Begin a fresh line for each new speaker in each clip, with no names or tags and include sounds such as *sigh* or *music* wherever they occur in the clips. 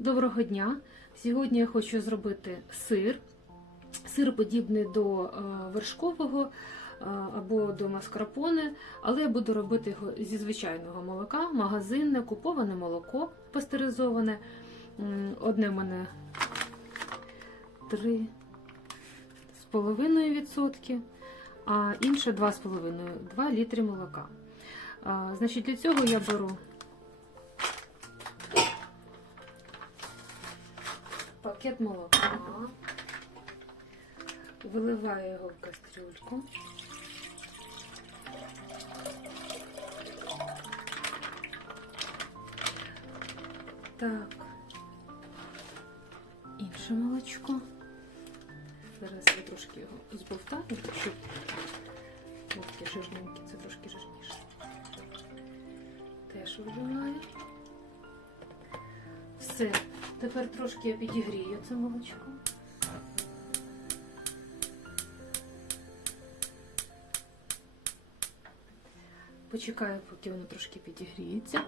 Доброго дня! Сьогодні я хочу зробити сир. Сир подібний до е, вершкового е, або до маскарпоне, але я буду робити його зі звичайного молока, магазинне, куповане молоко пастеризоване. Одне в мене 3,5%, а інше 2,5 2 літри молока. Значить, для цього я беру пакет молока, виливаю його в кастрюльку. Так, інше молочко. Зараз я трошки його збовтаю, щоб ось таке жирненьке, це трошки жирніше. Теж виливаю. Все. Тепер трошки я підігрію це молочко. Почекаю, поки воно трошки підігріється.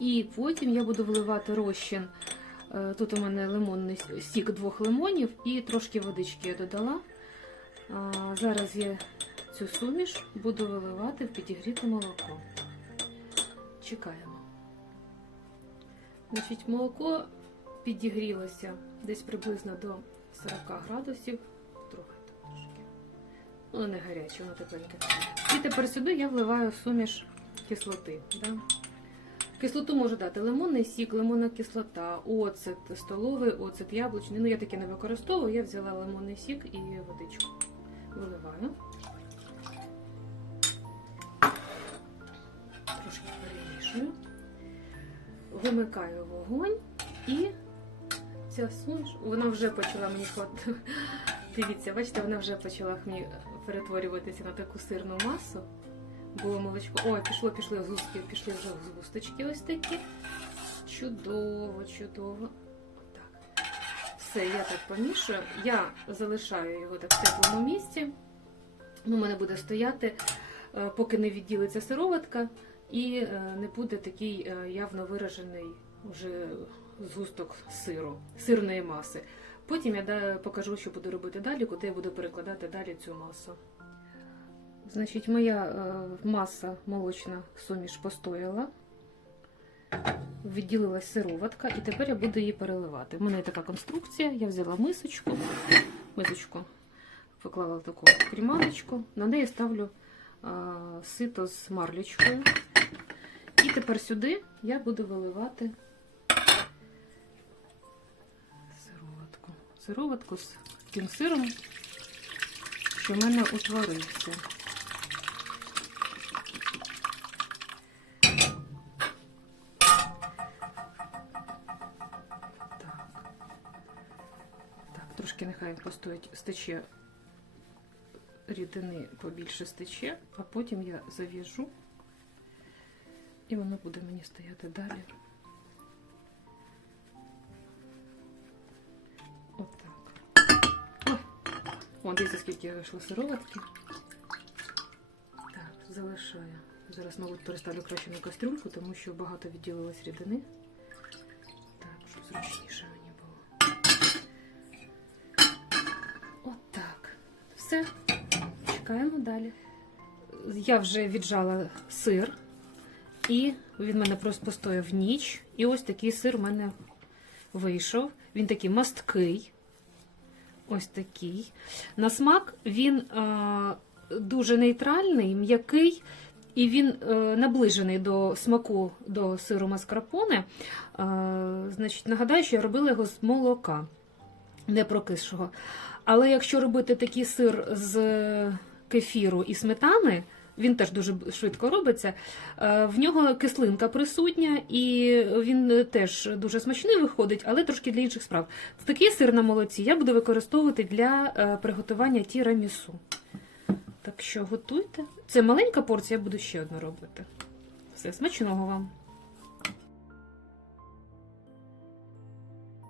І потім я буду вливати розчин. Е, Тут у мене лимонний сік двох лимонів і трошки водички я додала. Зараз я цю суміш буду виливати в підігріте молоко. Чекаємо. Значить, молоко підігрілося десь приблизно до 40 градусів. Трохи трошки. Ну, не гаряче, воно тепленьке. І тепер сюди я вливаю суміш кислоти. Да? Кислоту можу дати лимонний сік, лимонна кислота, оцет, столовий, оцет яблучний. Ну, я таке не використовую, я взяла лимонний сік і водичку. Виливаю. Трошки перемішую вимикаю вогонь і ця суміш, вона вже почала мені ход. *laughs* Дивіться, бачите, вона вже почала мені перетворюватися на таку сирну масу. Було молочко. Ой, пішло, пішли згустки, пішли вже згусточки ось такі. Чудово, чудово. Так. Все, я так помішую. Я залишаю його так в теплому місці. У мене буде стояти, е, поки не відділиться сироватка. І е, не буде такий е, явно виражений вже згусток сиру, сирної маси. Потім я покажу, що буду робити далі, куди я буду перекладати далі цю масу. Значить, моя е, маса молочна суміш постояла, відділилась сироватка, і тепер я буду її переливати. У мене така конструкція, я взяла мисочку, мисочку, поклала таку крімалочку, на неї ставлю сито з марлечкою. І тепер сюди я буду виливати сироватку. Сироватку з тим сиром, що в мене утворився. Так. Так, трошки нехай постоїть, стече рідини побільше стече, а потім я зав'яжу. І воно буде мені стояти далі. Отак. О, дивіться, скільки вийшло сироватки. Так, залишаю. Зараз, мабуть, переставлю краще на кастрюльку, тому що багато відділилось рідини. Так, щоб зручніше мені було. Отак. Все. Чекаємо далі. Я вже віджала сир. І він мене просто постояв ніч. І ось такий сир в мене вийшов. Він такий масткий. Ось такий. На смак він е, дуже нейтральний, м'який, і він е, наближений до смаку до сиру маскарпоне. Е, значить, нагадаю, що я робила його з молока, не прокисшого. Але якщо робити такий сир з кефіру і сметани, він теж дуже швидко робиться. Е, В нього кислинка присутня, і він теж дуже смачний виходить, але трошки для інших справ. Такий сир на молоці я буду використовувати для е, приготування тірамісу. Так що готуйте. Це маленька порція, я буду ще одну робити. Все, смачного вам!